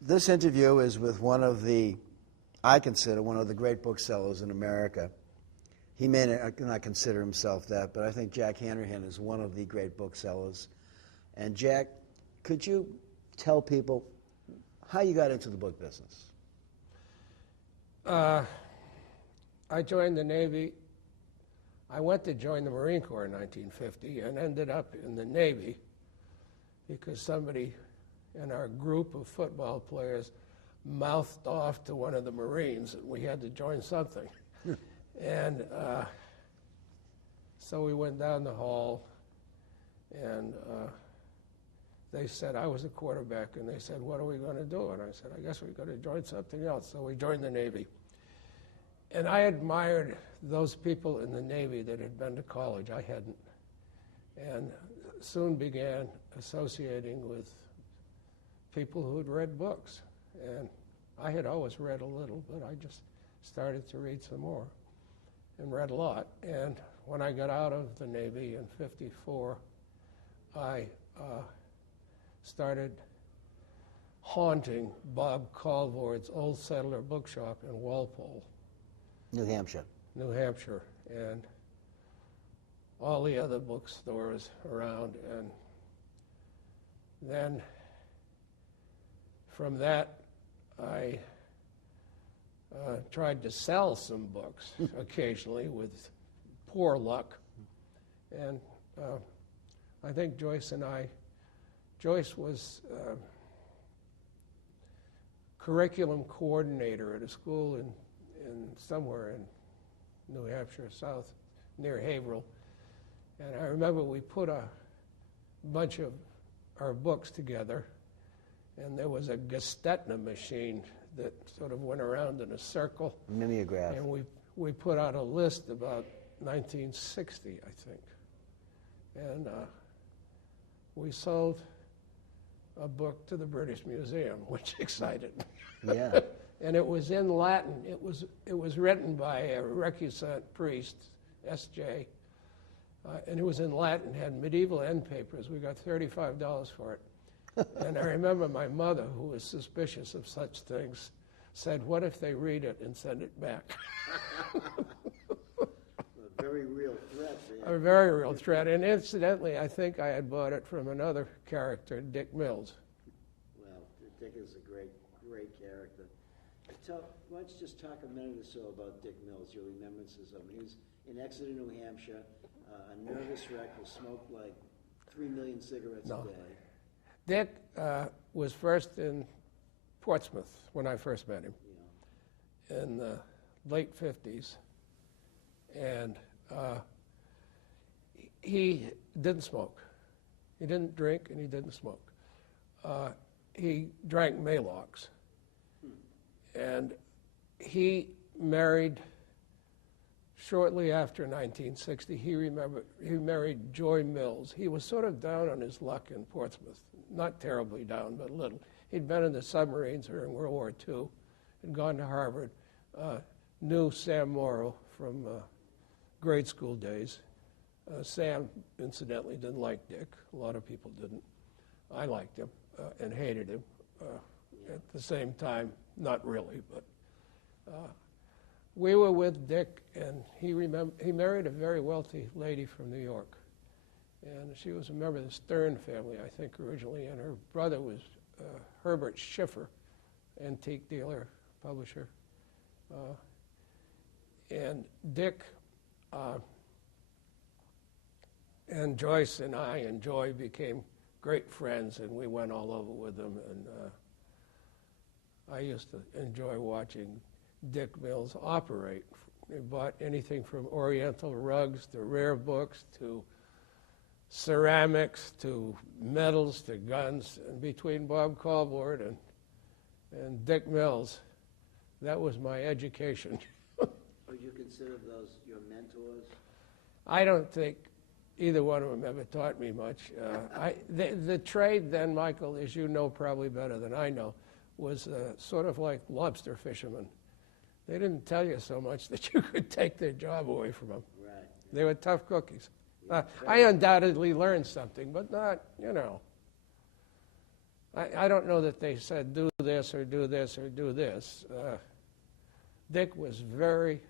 This interview is with one of the, I consider, one of the great booksellers in America. He may not consider himself that, but I think Jack Hanrahan is one of the great booksellers. And Jack, could you tell people how you got into the book business? I joined the Navy. I went to join the Marine Corps in 1950 and ended up in the Navy because somebody in our group of football players mouthed off to one of the Marines that we had to join something. And so we went down the hall, and they said, I was a quarterback, and they said, what are we going to do? And I said, I guess we're going to join something else. So we joined the Navy. And I admired those people in the Navy that had been to college. I hadn't. And soon began associating with people who had read books. And I had always read a little, but I just started to read some more and read a lot. And when I got out of the Navy in '54, I started haunting Bob Colvard's Old Settler Bookshop in Walpole, New Hampshire. New Hampshire, and all the other bookstores around. And then from that, I tried to sell some books occasionally with poor luck. And I think Joyce was curriculum coordinator at a school in somewhere in New Hampshire, south, near Haverhill. And I remember we put a bunch of our books together, and there was a Gestetner machine that sort of went around in a circle. Mimeograph. And we put out a list about 1960, I think. And we sold a book to the British Museum, which excited me. Yeah. And it was in Latin. It was written by a recusant priest, S.J., and it was in Latin, had medieval end papers. We got $35 for it. And I remember my mother, who was suspicious of such things, said, what if they read it and send it back? A very real threat. A very real threat. And incidentally, I think I had bought it from another character, Dick Mills. Well, Dick is a great character. Why don't you just talk a minute or so about Dick Mills, your remembrances of him. He was in Exeter, New Hampshire, a nervous wreck who smoked like 3 million cigarettes a day. Dick was first in Portsmouth when I first met him in the late 50s. And he didn't smoke. He didn't drink and he didn't smoke. He drank Maalox. And he married shortly after 1960. He married Joy Mills. He was sort of down on his luck in Portsmouth. Not terribly down, but a little. He'd been in the submarines during World War II, had gone to Harvard, knew Sam Morrow from grade school days. Sam, incidentally, didn't like Dick. A lot of people didn't. I liked him and hated him. At the same time, not really, but we were with Dick, and he married a very wealthy lady from New York. And she was a member of the Stern family, I think, originally, and her brother was Herbert Schiffer, antique dealer, publisher. And Dick and Joyce and I and Joy became great friends, and we went all over with them. And I used to enjoy watching Dick Mills operate. He bought anything from Oriental rugs to rare books to ceramics to medals to guns. And between Bob Colvard and Dick Mills, that was my education. Would you consider those your mentors? I don't think either one of them ever taught me much. The trade then, Michael, as you know probably better than I know, was sort of like lobster fishermen. They didn't tell you so much that you could take their job away from them. Right. They were tough cookies. I undoubtedly learned something, but not, I don't know that they said do this or do this or do this. Dick was very,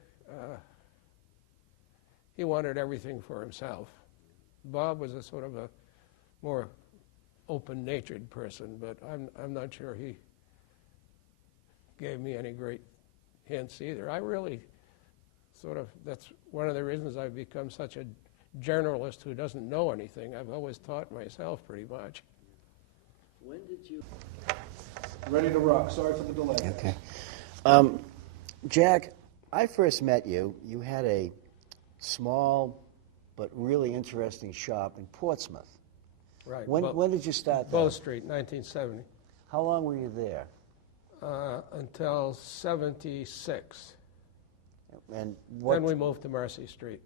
he wanted everything for himself. Bob was a sort of a more open-natured person, but I'm not sure he gave me any great hints either. I really sort of, that's one of the reasons I've become such a generalist who doesn't know anything. I've always taught myself pretty much. When did you... Ready to rock. Sorry for the delay. Okay. Jack, I first met you. You had a small but really interesting shop in Portsmouth. Right. When did you start Bow there? Street, 1970. How long were you there? Until 76. And what? Then we moved to Marcy Street.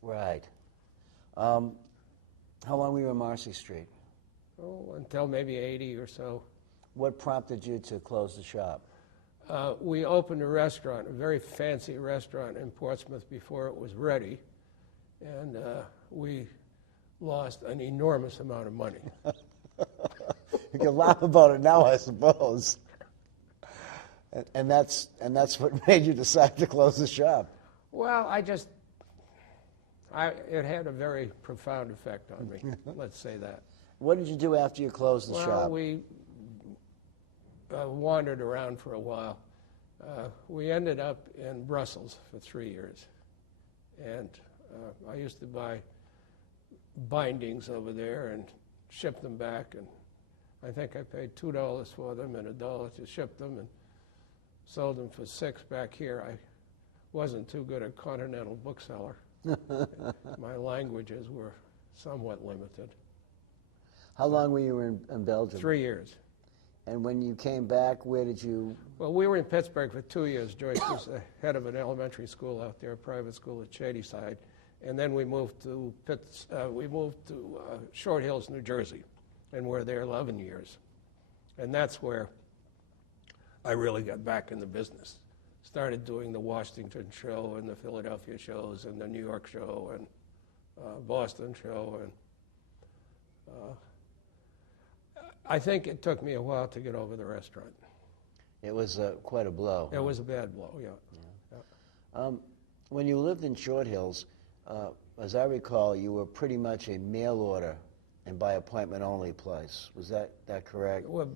Right. How long were you on Marcy Street? Oh, until maybe 80 or so. What prompted you to close the shop? We opened a restaurant, a very fancy restaurant in Portsmouth before it was ready, and we lost an enormous amount of money. You can laugh about it now, I suppose. And that's what made you decide to close the shop. Well, it had a very profound effect on me, let's say that. What did you do after you closed the Well, shop? we wandered around for a while. We ended up in Brussels for 3 years. And I used to buy bindings over there and ship them back. And I think I paid $2 for them and $1 to ship them and sold them for $6 back here. I wasn't too good a continental bookseller. My languages were somewhat limited. How long were you in Belgium? 3 years. And when you came back, where did you... Well, we were in Pittsburgh for 2 years. Joyce was the head of an elementary school out there, a private school at Shadyside. And then we moved to Short Hills, New Jersey, and were there 11 years. And that's where I really got back in the business. Started doing the Washington show and the Philadelphia shows and the New York show and Boston show. And I think it took me a while to get over the restaurant. It was quite a blow. It was a bad blow, yeah. When you lived in Short Hills, as I recall, you were pretty much a mail order and by appointment only place. Was that correct? Well,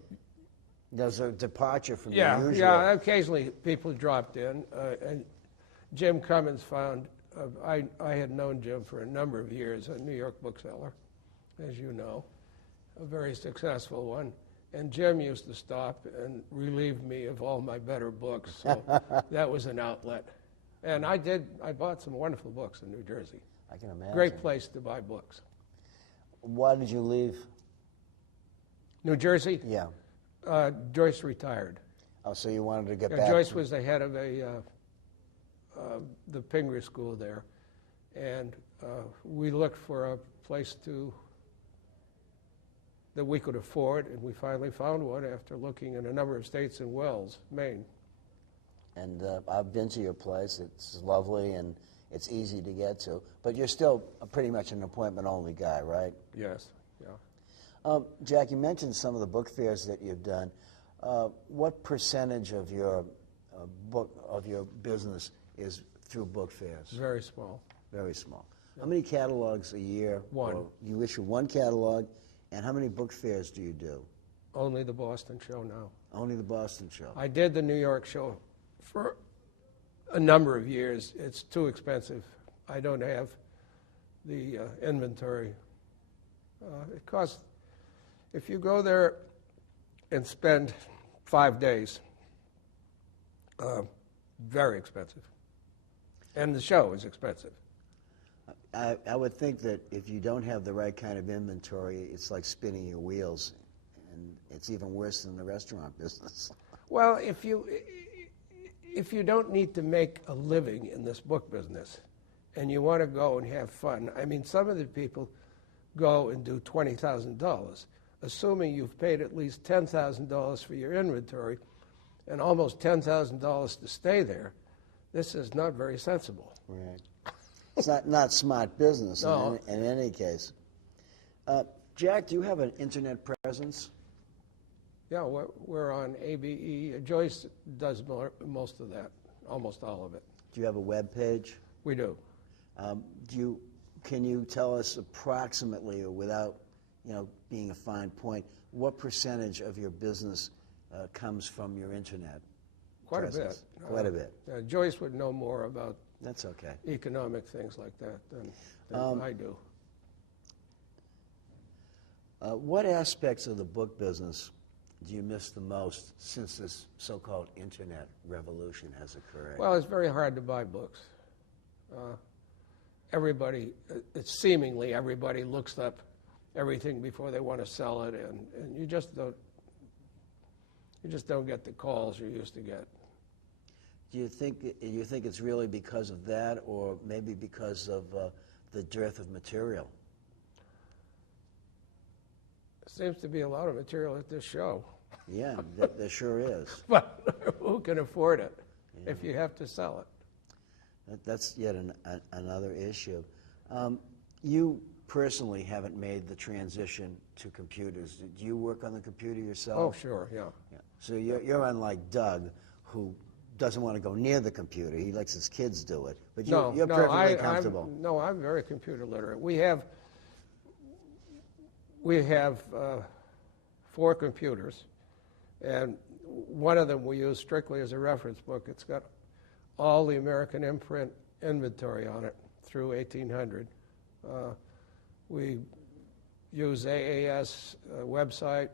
There's a departure from the yeah, usual. yeah. Occasionally people dropped in, and Jim Cummins found. I had known Jim for a number of years, a New York bookseller, as you know, a very successful one. And Jim used to stop and relieve me of all my better books, so that was an outlet. And I bought some wonderful books in New Jersey. I can imagine. Great place to buy books. Why did you leave? New Jersey? Yeah. Joyce retired. Oh, so you wanted to get back? Joyce was the head of the Pingree School there, and we looked for a place that we could afford, and we finally found one after looking in a number of states in Wells, Maine. And I've been to your place. It's lovely and it's easy to get to. But you're still pretty much an appointment-only guy, right? Yes, yeah. Jack, you mentioned some of the book fairs that you've done. What percentage of your business is through book fairs? Very small. Very small. How many catalogs a year? One. Or you issue one catalog, and how many book fairs do you do? Only the Boston show now. Only the Boston show. I did the New York show for a number of years. It's too expensive. I don't have the inventory. It costs, if you go there and spend 5 days, very expensive. And the show is expensive. I would think that if you don't have the right kind of inventory, it's like spinning your wheels, and it's even worse than the restaurant business. Well, if you don't need to make a living in this book business, and you want to go and have fun, I mean, some of the people go and do $20,000, assuming you've paid at least $10,000 for your inventory, and almost $10,000 to stay there. This is not very sensible. Right. It's not smart business No. in any case. Jack, do you have an internet presence? Yeah, we're on ABE. Joyce does most of that, almost all of it. Do you have a web page? We do. Can you tell us approximately, or without being a fine point, what percentage of your business comes from your internet? Quite presence? a bit. Quite a bit. Joyce would know more about That's okay. economic things like that than I do. What aspects of the book business do you miss the most since this so-called internet revolution has occurred? Well, it's very hard to buy books. It's seemingly everybody looks up everything before they want to sell it, and you just don't get the calls you used to get. Do you think it's really because of that, or maybe because of the dearth of material? Seems to be a lot of material at this show. Yeah, there sure is. But who can afford it if you have to sell it? That's yet another issue. You personally haven't made the transition to computers. Do you work on the computer yourself? Oh, sure, yeah. So you're unlike Doug, who doesn't want to go near the computer. He lets his kids do it. But you're perfectly comfortable. I'm very computer literate. We have 4 computers, and one of them we use strictly as a reference book. It's got all the American imprint inventory on it through 1800. We use AAS website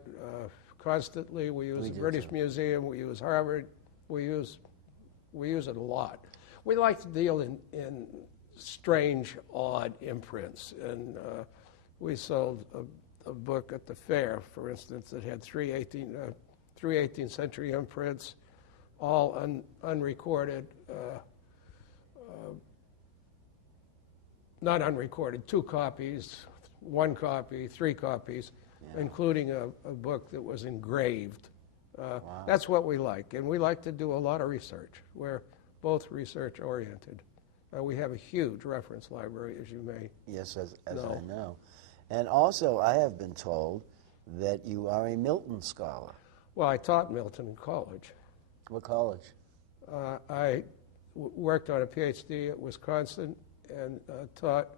constantly. We use the British Museum. We use Harvard. We use it a lot. We like to deal in strange, odd imprints, and we sold a book at the fair, for instance, that had three 18th century imprints, all unrecorded, not unrecorded, 2 copies, 1 copy, 3 copies, including a book that was engraved. Wow. That's what we like, and we like to do a lot of research. We're both research-oriented. We have a huge reference library, as you may Yes, as know. I know. And also, I have been told that you are a Milton scholar. Well, I taught Milton in college. What college? I worked on a PhD at Wisconsin and taught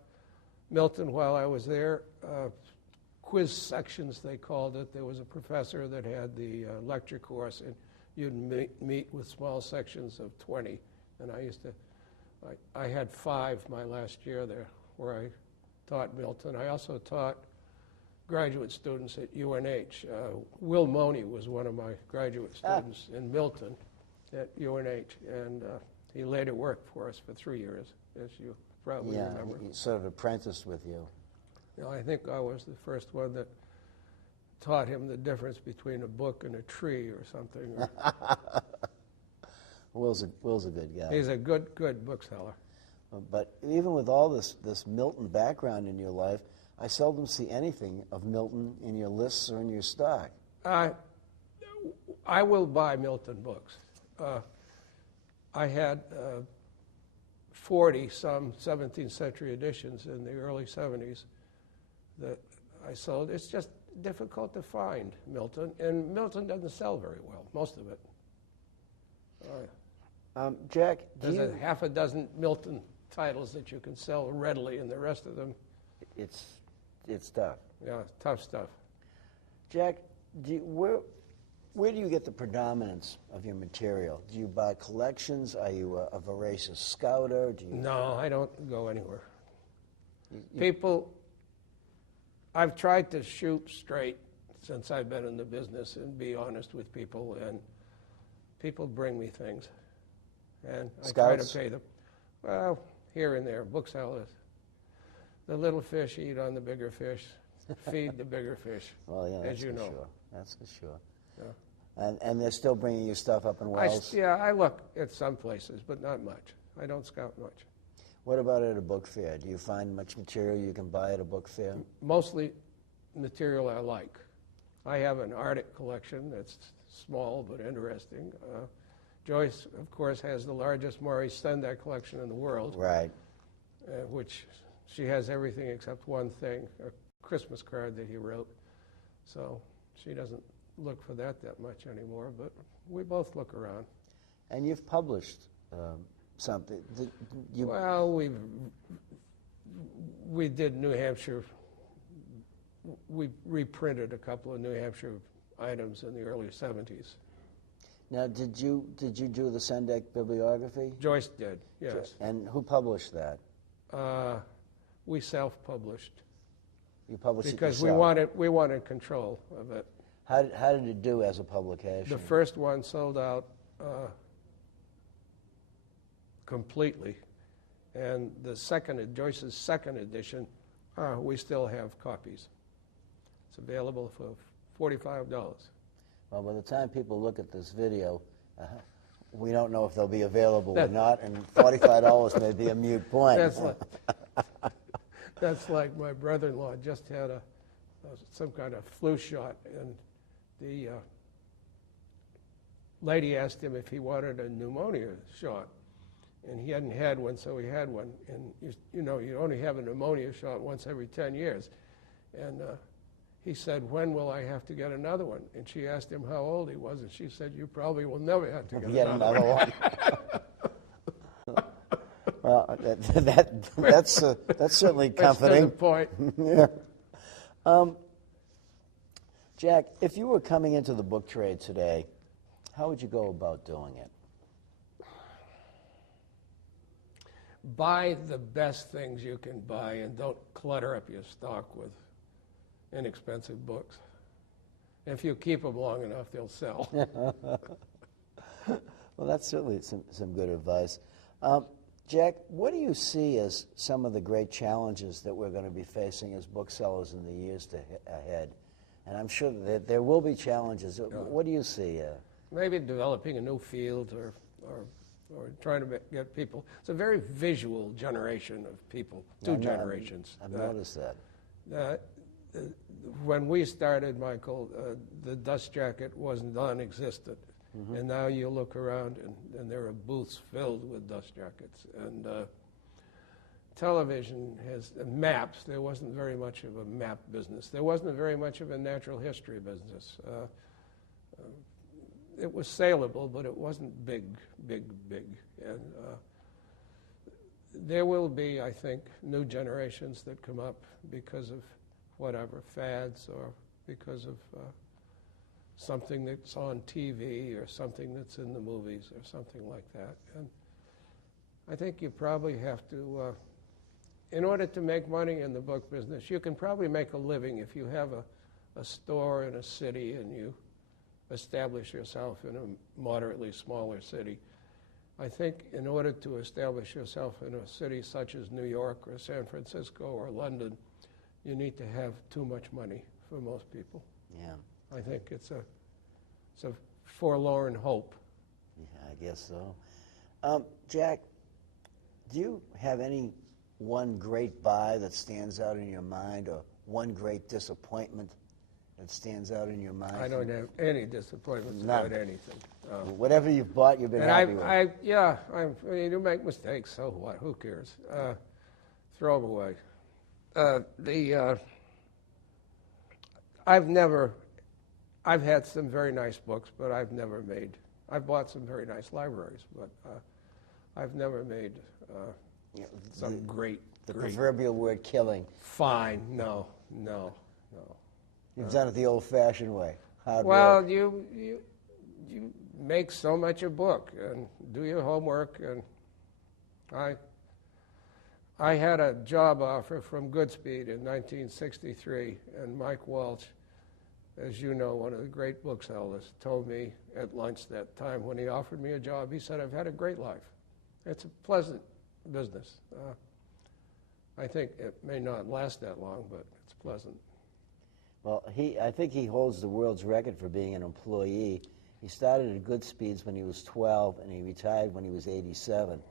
Milton while I was there. Quiz sections, they called it. There was a professor that had the lecture course, and you'd meet with small sections of 20. And I had 5 my last year there where I taught Milton. I also taught graduate students at UNH. Will Money was one of my graduate students in Milton at UNH, and he later worked for us for 3 years, as you probably remember. He sort of apprenticed with you. I think I was the first one that taught him the difference between a book and a tree or something. Will's a good guy. He's a good bookseller. But even with all this Milton background in your life, I seldom see anything of Milton in your lists or in your stock. I will buy Milton books. I had 40-some 17th century editions in the early 70s that I sold. It's just difficult to find Milton, and Milton doesn't sell very well, most of it. Jack, There's half a dozen Milton titles that you can sell readily, and the rest of them, it's tough. yeah, tough stuff. Jack, where do you get the predominance of your material? Do you buy collections? Are you a voracious scouter? No, I don't go anywhere. People, I've tried to shoot straight since I've been in the business and be honest with people, and people bring me things, and I try to pay them. Well, here and there, booksellers. The little fish eat on the bigger fish, feed the bigger fish, Well, yeah, as you know. Sure. That's for sure. Yeah. And they're still bringing you stuff up in Wells? I look at some places, but not much. I don't scout much. What about at a book fair? Do you find much material you can buy at a book fair? Mostly material I like. I have an Arctic collection that's small but interesting. Joyce, of course, has the largest Maurice Sendak collection in the world. Right. Which she has everything except one thing, a Christmas card that he wrote. So she doesn't look for that much anymore, but we both look around. And you've published something. Well, we did New Hampshire. We reprinted a couple of New Hampshire items in the early 70s. Now, did you do the Sendak bibliography? Joyce did, yes. And who published that? We self-published You published because it yourself? we wanted control of it. How did it do as a publication? The first one sold out completely, and Joyce's second edition, we still have copies. It's available for $45. Well, by the time people look at this video, we don't know if they'll be available or not, and $45 may be a mute point. That's like my brother-in-law just had some kind of flu shot, and the lady asked him if he wanted a pneumonia shot, and he hadn't had one, so he had one. And you only have a pneumonia shot once every 10 years, and he said, "When will I have to get another one?" And she asked him how old he was, and she said, "You probably will never have to get another one." Well, that's certainly comforting. That's the point. Yeah. Jack, if you were coming into the book trade today, how would you go about doing it? Buy the best things you can buy, and don't clutter up your stock with inexpensive books. If you keep them long enough, they'll sell. Well, that's certainly some good advice. Jack, what do you see as some of the great challenges that we're going to be facing as booksellers in the years ahead? And I'm sure that there will be challenges. What do you see? Maybe developing a new field or trying to get people. It's a very visual generation of people, generations. I've noticed that. When we started, Michael, the dust jacket was non-existent. Mm-hmm. And now you look around and there are booths filled with dust jackets. And television has maps. There wasn't very much of a map business. There wasn't very much of a natural history business. It was saleable, but it wasn't big. And there will be, I think, new generations that come up because of whatever, fads, or because of something that's on TV or something that's in the movies or something like that. And I think you probably have to, in order to make money in the book business, you can probably make a living if you have a store in a city and you establish yourself in a moderately smaller city. I think in order to establish yourself in a city such as New York or San Francisco or London, you need to have too much money for most people. Yeah. I think it's a forlorn hope. Yeah, I guess so. Jack, do you have any one great buy that stands out in your mind, or one great disappointment that stands out in your mind? I don't have any disappointments about anything. Whatever you've bought, you've been happy with. You make mistakes, so what? Who cares? Throw them away. I've had some very nice books, but I've bought some very nice libraries, but I've never made some great. The proverbial word killing. Fine, no. You've done it the old-fashioned way. Hard well, work. you make so much a book and do your homework, and I had a job offer from Goodspeed in 1963, and Mike Walsh, as you know, one of the great booksellers, told me at lunch that time when he offered me a job, he said, "I've had a great life. It's a pleasant business. I think it may not last that long, but it's pleasant." Well, I think he holds the world's record for being an employee. He started at Goodspeeds when he was 12, and he retired when he was 87.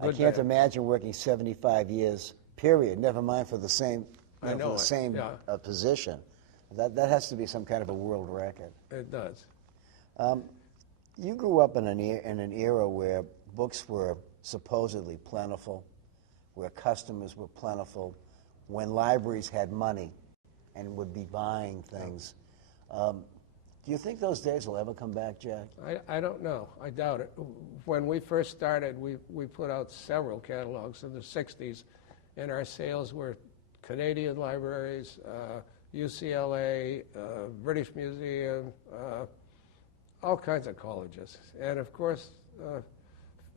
I can't imagine working 75 years, period, never mind for the same, position. That has to be some kind of a world record. It does. You grew up in an era where books were supposedly plentiful, where customers were plentiful, when libraries had money and would be buying things. Do you think those days will ever come back, Jack? I don't know. I doubt it. When we first started, we put out several catalogs in the 60s, and our sales were Canadian libraries, UCLA, British Museum, all kinds of colleges. And of course,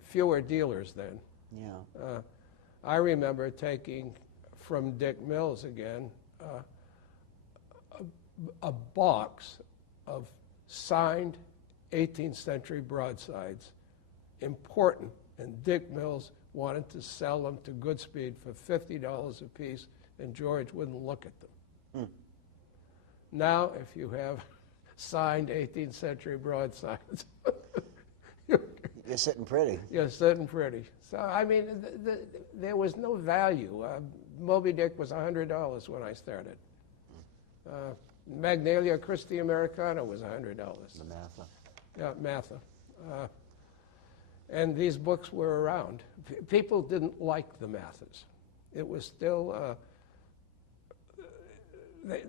fewer dealers then. Yeah. I remember taking from Dick Mills again a box of signed 18th century broadsides, important, and Dick Mills wanted to sell them to Goodspeed for $50 a piece, and George wouldn't look at them. Now, if you have signed 18th century broadsides, You're sitting pretty. you're sitting pretty. So, I mean, there was no value. Moby Dick was $100 when I started. Magnalia Christi Americana was $100. The Mather. Yeah, Mather. And these books were around. People didn't like the Mathers. It was still,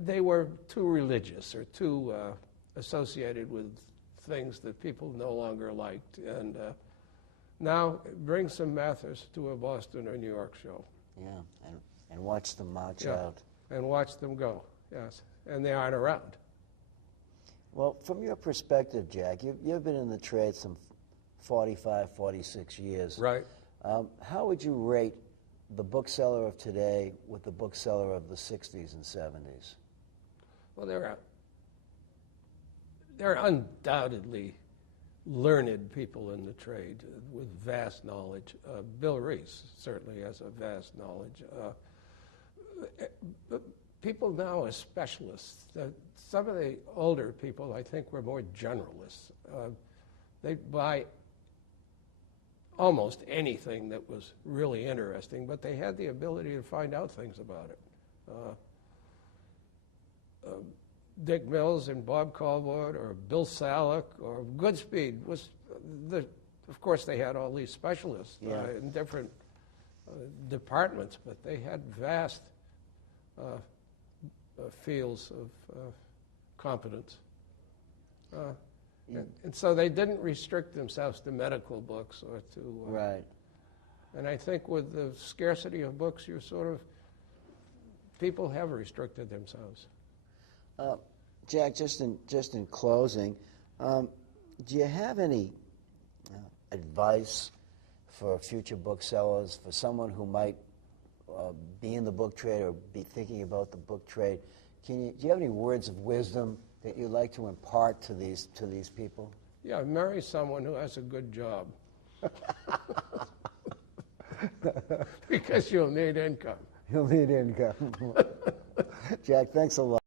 they were too religious or too associated with things that people no longer liked. And now bring some Mathers to a Boston or New York show. Yeah, and watch them march Yeah. out. And watch them go, yes. And they aren't around. Well, from your perspective, Jack, you've been in the trade some 45, 46 years. Right. How would you rate the bookseller of today with the bookseller of the 60s and 70s? Well, there are undoubtedly learned people in the trade with vast knowledge. Bill Reese certainly has a vast knowledge. But people now are specialists. Some of the older people, I think, were more generalists. They buy almost anything that was really interesting, but they had the ability to find out things about it. Dick Mills and Bob Colvard or Bill Salek or Goodspeed was of course they had all these specialists in different departments, but they had vast fields of competence. And so they didn't restrict themselves to medical books or to... Right. And I think with the scarcity of books, people have restricted themselves. Jack, just in closing, do you have any advice for future booksellers, for someone who might be in the book trade or be thinking about the book trade? Do you have any words of wisdom that you'd like to impart to these people? Yeah, marry someone who has a good job. Because you'll need income. You'll need income. Jack, thanks a lot.